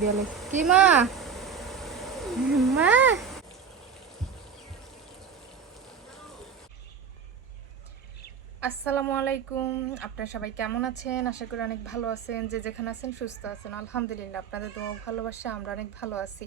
দিয়ালে কি মা মা আসসালামু আলাইকুম। আপনারা সবাই কেমন আছেন? আশা করি অনেক ভালো আছেন। যে যেখানে আছেন সুস্থ আছেন, আলহামদুলিল্লাহ। আপনাদের দোয়া ভালোবাসা আমরা অনেক ভালো আছি।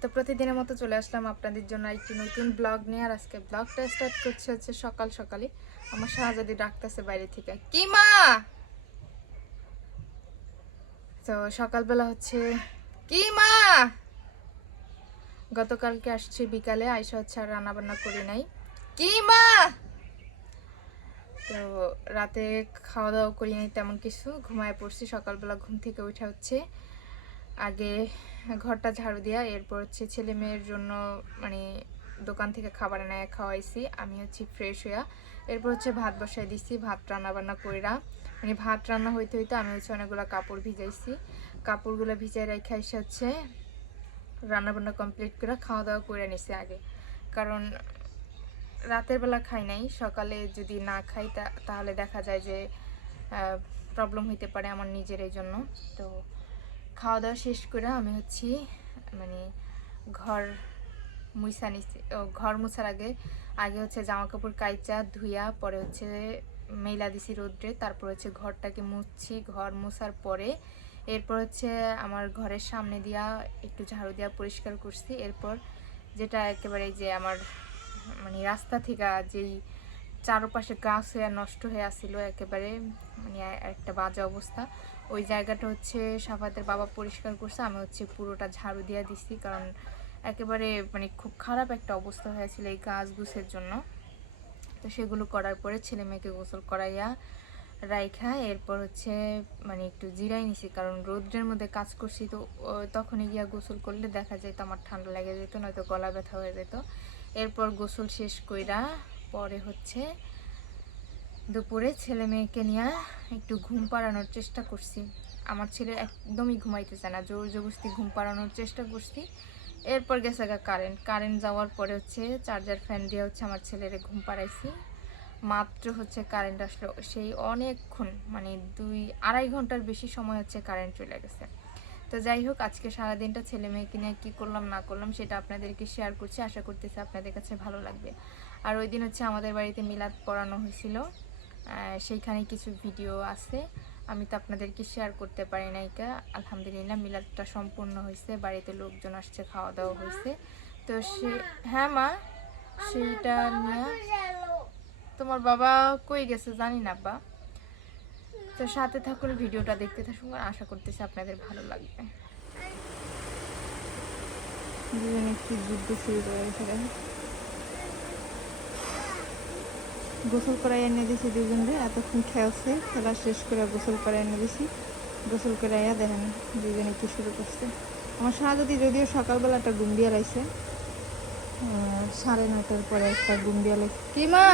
তো প্রতিদিনের মতো চলে আসলাম আপনাদের জন্য একটি নতুন ব্লগ নিয়ে। আর আজকে ব্লগটা স্টার্ট করছে হচ্ছে সকাল সকালে। আমার শাহজাদি ডাকতেছে বাইরে থেকে, কি মা। তো সকালবেলা হচ্ছে কি মা, গতকালকে আসছি বিকালে, আইসা হচ্ছে আর রান্না বান্না করি নাই। কি মা, তো রাতে খাওয়া দাওয়া করি নাই তেমন কিছু, ঘুমায় পড়ছি। সকালবেলা ঘুম থেকে উঠে হচ্ছে আগে ঘরটা ঝাড়ু দেওয়া, এরপর হচ্ছে ছেলে মেয়ের জন্য মানে দোকান থেকে খাবার এনে খাওয়াইছি। আমি হচ্ছে ফ্রেশ হইয়া এরপর হচ্ছে ভাত বসাই দিছি। ভাত রান্না বান্না কইরা মানে ভাত রান্না হইতে হইতে আমি হচ্ছে অনেকগুলো কাপড় ভিজাইছি। কাপড়গুলো ভিজাই রেখে এসে হচ্ছে রান্না বান্না কমপ্লিট করে খাওয়া দাওয়া করে নিছি আগে, কারণ রাতের বেলা খাই নাই। সকালে যদি না খাই তাহলে দেখা যায় যে প্রবলেম হইতে পারে আমার নিজের, এই জন্য। তো খাওয়া দাওয়া শেষ করে আমি হচ্ছি মানে ঘর মুছা নিছি। ঘর মুছার আগে আগে হচ্ছে জামা কাপড় কাইচা ধুইয়া পরে হচ্ছে মেলা দিছি রোদ্রে, তারপর হচ্ছে ঘরটাকে মুছছি। ঘর মুছার পরে এরপর হচ্ছে আমার ঘরের সামনে দিয়া একটু ঝাড়ু দিয়া পরিষ্কার করছি। এরপর যেটা একেবারে যে আমার মানে রাস্তা থেকে যেই চারপাশে গাছ হয়ে নষ্ট হয়ে আসছিল, একেবারে মানে একটা বাজে অবস্থা, ওই জায়গাটা হচ্ছে সাফাতের বাবা পরিষ্কার করছে। আমি হচ্ছে পুরোটা ঝাড়ু দিয়ে দিছি, কারণ একেবারে মানে খুব খারাপ একটা অবস্থা হয়েছিল এই গাছ গুছের জন্য। তো সেগুলো করার পরে ছেলে মেয়েকে গোসল করাইয়া রাইখা এরপর হচ্ছে মানে একটু জিরাই নিছি, কারণ রোদ্রের মধ্যে কাজ করছি। তো তখনই গিয়া গোসল করলে দেখা যায় তো আমার ঠান্ডা লেগে যেত, নয়তো গলা ব্যথা হয়ে যেত। এরপর গোসল শেষ কইরা পরে হচ্ছে দুপুরে ছেলে মেয়েকে নিয়ে একটু ঘুম পাড়ানোর চেষ্টা করছি। আমার ছেলে একদমই ঘুমাইতে চায় না, জোর জবরদস্তি ঘুম পাড়ানোর চেষ্টা করছি। এরপর গেছে কারেন্ট যাওয়ার পরে হচ্ছে চার্জার ফ্যান দিয়ে হচ্ছে আমার ছেলেরে ঘুম পাড়াইছি। মাত্র হচ্ছে কারেন্ট আসলো, সেই অনেকক্ষণ মানে 2-2.5 ঘন্টার বেশি সময় হচ্ছে কারেন্ট চলে গেছে। তো যাই হোক, আজকে সারাদিনটা ছেলে মেয়েকে নিয়ে কী করলাম না করলাম সেটা আপনাদেরকে শেয়ার করছি। আশা করতেছি আপনাদের কাছে ভালো লাগবে। আর ওই দিন হচ্ছে আমাদের বাড়িতে মিলাদ পড়ানো হয়েছিল, সেইখানে কিছু ভিডিও আছে, আমি তো আপনাদেরকে শেয়ার করতে পারি নাই। আলহামদুলিল্লাহ মিলাদটা সম্পূর্ণ হয়েছে, বাড়িতে লোকজন আসছে, খাওয়া দাওয়া হয়েছে। তো হ্যাঁ মা, সেইটা নিয়ে তোমার বাবা কই গেছে জানি না বা। তো সাথে থাকুন, ভিডিওটা দেখতে থাকুন, আশা করতেছি আপনাদের ভালো লাগবে। কি যুদ্ধ শুরু করে গোসল করাই এনে দিয়েছি দুজনরে, এতক্ষণ খেলছে, খেলা শেষ করে গোসল করে এনে দিয়েছি। গোসল করাইয়া দেখেন দুজনে কি শুরু করছে। আমার শাহজাদি যদিও সকালবেলা একটা ঘুম দিয়ে লাইছে, 9:30টার পরে একটা ঘুম দিয়ে লাইছে। কি মা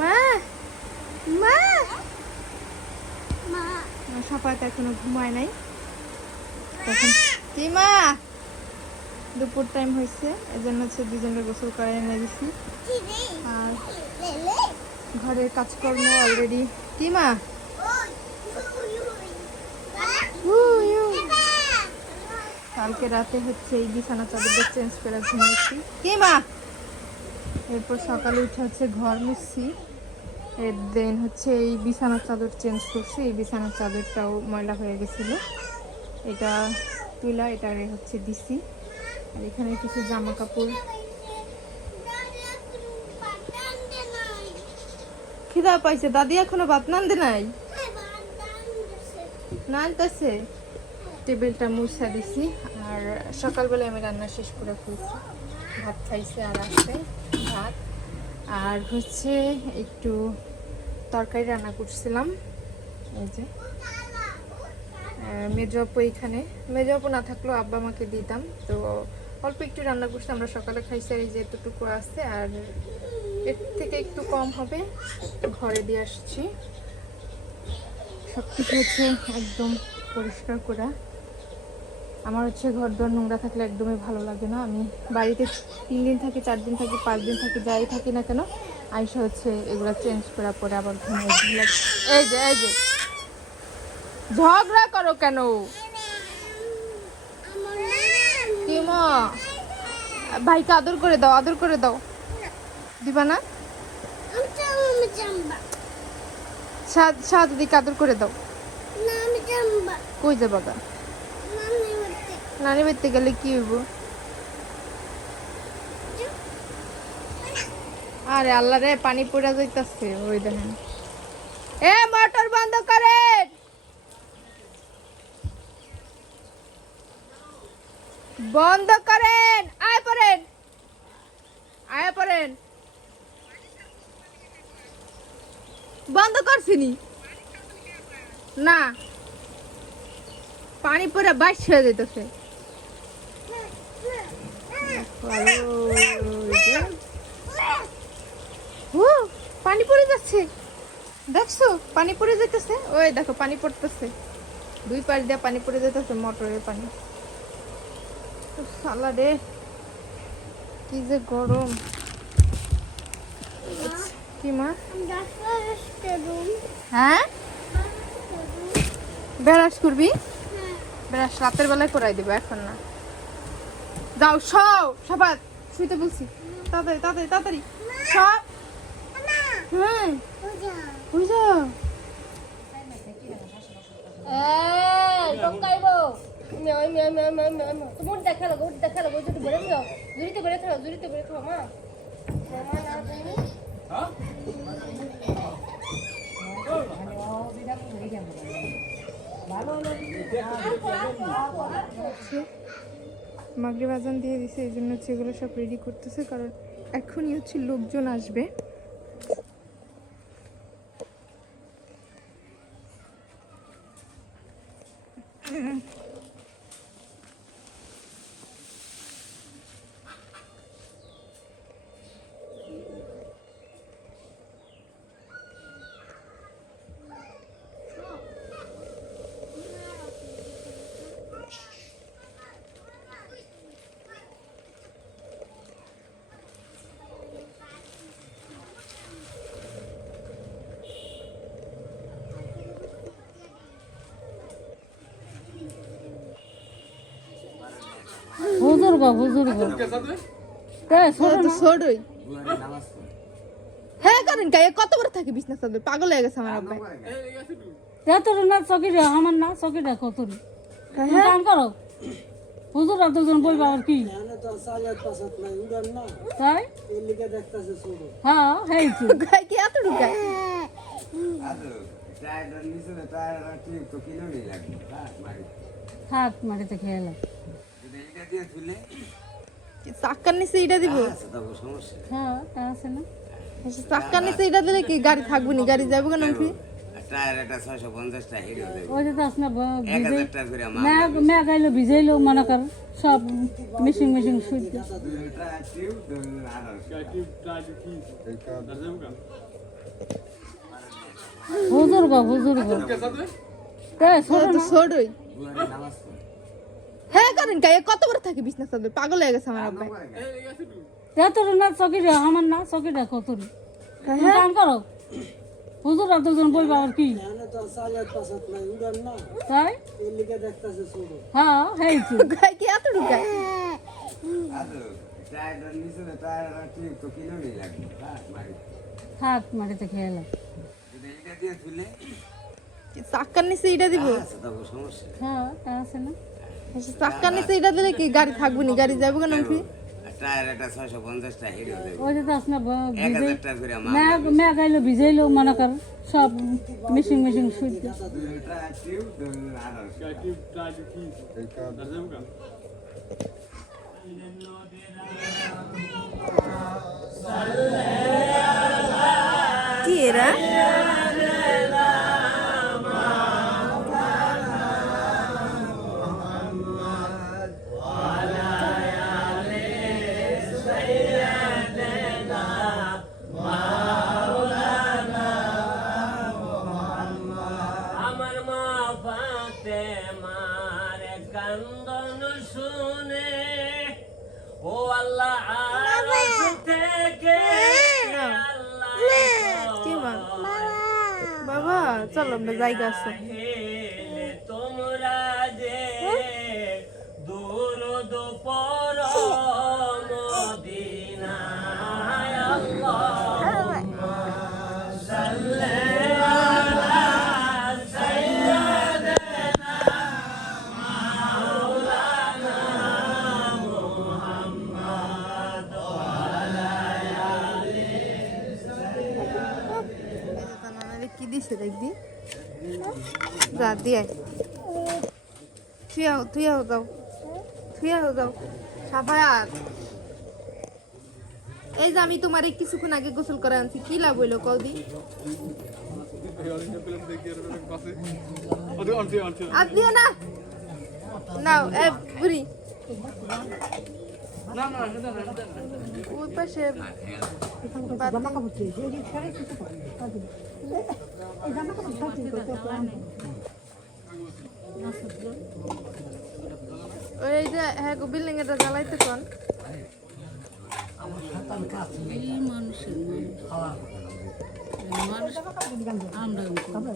মা মা, সাপাতে এখনো ঘুমায় নাই। তখন কি মা, দুপুর টাইম হয়েছে, এজন্য হচ্ছে দুজনের গোসল করাই এনে দিছি। আর ঘরের কাজকর্ম অলরেডি। কি মা, কালকে রাতে হচ্ছে এই বিছানা চাদরটা চেঞ্জ করে ঘুমাইছি। কি মা, এরপর সকালে উঠে হচ্ছে ঘর মুছছি, দেন হচ্ছে এই বিছানার চাদর চেঞ্জ করছি। এই বিছানার চাদরটাও ময়লা হয়ে গেছিল, এটা তুলা এটা হচ্ছে দিছি। আর এখানে কিছু জামা কাপড়। খিদা পাইছে, দাদি এখনো ভাত নান্দে নাই, নানতেছে। টেবিলটা মুছা দিছি। আর সকালবেলায় আমি রান্না শেষ করে ফেলছি, ভাত খাইছে আর আছে ভাত। আর হচ্ছে একটু তরকারি রান্না করছিলাম। এই যে মেজো আপু এখানে, মেজো আপু না থাকলেও আব্বা আমাকে দিতাম, তো অল্প একটু রান্না করছি। আমরা সকালে খাইছি, আর এই যে এতটুকু আছে, আর এর থেকে একটু কম হবে ঘরে দিয়ে আসছি। সব কিছু হচ্ছে একদম পরিষ্কার করা। আমার হচ্ছে ঘর দর নোংরা থাকলে একদমই ভালো লাগে না। আমি বাড়িতে 3 দিন থাকি, 4 দিন থাকি, 5 দিন থাকি, যাই থাকি না কেন, আইসা হচ্ছে এগুলো চেঞ্জ করার পরে আবার ঘুমিয়ে। এই যে ঝগড়া করো কেন, ভাইকে আদর করে দাও, আদর করে দাও। দিবা না? দিকে আদর করে দাও। কই যাবা গা? নানি বাড়িতে গেলে কি হইব? আরে আল্লাহ রে, পানি পড়া যাইতাছে। ওই দেখেন, এ মোটর বন্ধ করেন, বন্ধ করেন। আয় পড়েন, আয় পড়েন। বন্ধ করছিনি না, পানি পড়া বাইশ হয়ে যাইতেছে। পানি পড়ে যাচ্ছে, দেখছো? পানি পড়ে যাইতেছে। ওই দেখো পানি পড়তেছে, দুই পাশ দিয়ে পানি পড়ে যাইতেছে, মোটরের পানি। শালা রে, কি যে গরম। কি মা? হ্যাঁ, ব্রাশ করবি? ব্রাশ রাতের বেলায় করাই দিব, এখন না। যাও সবাই শুইতে বলছি, তাড়াতাড়ি তাড়াতাড়ি তাড়াতাড়ি সব। হ্যাঁ, ওই যাও। মাগরিব আজান দিয়ে দিছে, এই জন্য হচ্ছে এগুলো সব রেডি করতেছে, কারণ এখনই হচ্ছে লোকজন আসবে। হ্যাঁ করেন গায়ে কত বড় থাকে বিছনা চাদর, পাগল হয়ে গেছে আমার আব্বা। না চকিটা আমার না, চকিটা কত কাম করো হুজুর আর দুজন বই বাবার কি তাই? হ্যাঁ হেইছি গায়ে কি এত ঢুকা? থাক মাটিতে খেয়াল চাক্কার নিচে এটা দিব। হ্যাঁ তা আছে না, চাক্কার নিচে এটা দিলে কি গাড়ি থাকবো নি? গাড়ি যাবো কেন? ওই যে আস না ম্যা গাইলো ভিজাইলো মনে কর সব মিশিং মিশিং শুইতে হুজুর ছোটই। হ্যাঁ করেন গায়ে কত বড় থাকে বিছনা চাদর, পাগল হয়ে গেছে আমার আব্বা। না চকিটা আমার না, চকিটা কত কাম করো হুজুর আর দুজন বই বাবার কি তাই? হ্যাঁ হেইছি গায়ে কি এত ঢুকা? থাক মাটিতে খেয়াল চাক্কার নিচে এটা দিব। হ্যাঁ তা আছে না, চাক্কার নিচে এটা দিলে কি গাড়ি থাকবো নি? গাড়ি যাবো কেন? ওই যে আস না ম্যা গাইলো ভিজাইলো মনে কর সব মিশিং মিশিং শুইতে কি এরা? কান্দন শুনে ও আল্লাহ আরশ থেকে বাবা চলো আমরা জায়গা আছে। তোমরা যে দূর পর দিছে দেখবি যা দিয়ে তুই আও দাও সাফায়াত এই যে আমি তোমার কিছুক্ষণ আগে গোসল করে আনছি কি লাভ হইলো কদি আর দিও না নাও এ বুড়ি ওই পাশে ওই যে হ্যাঁ বিল্ডিং এটা জ্বালাইতে কোন মানুষের মানুষ আমরা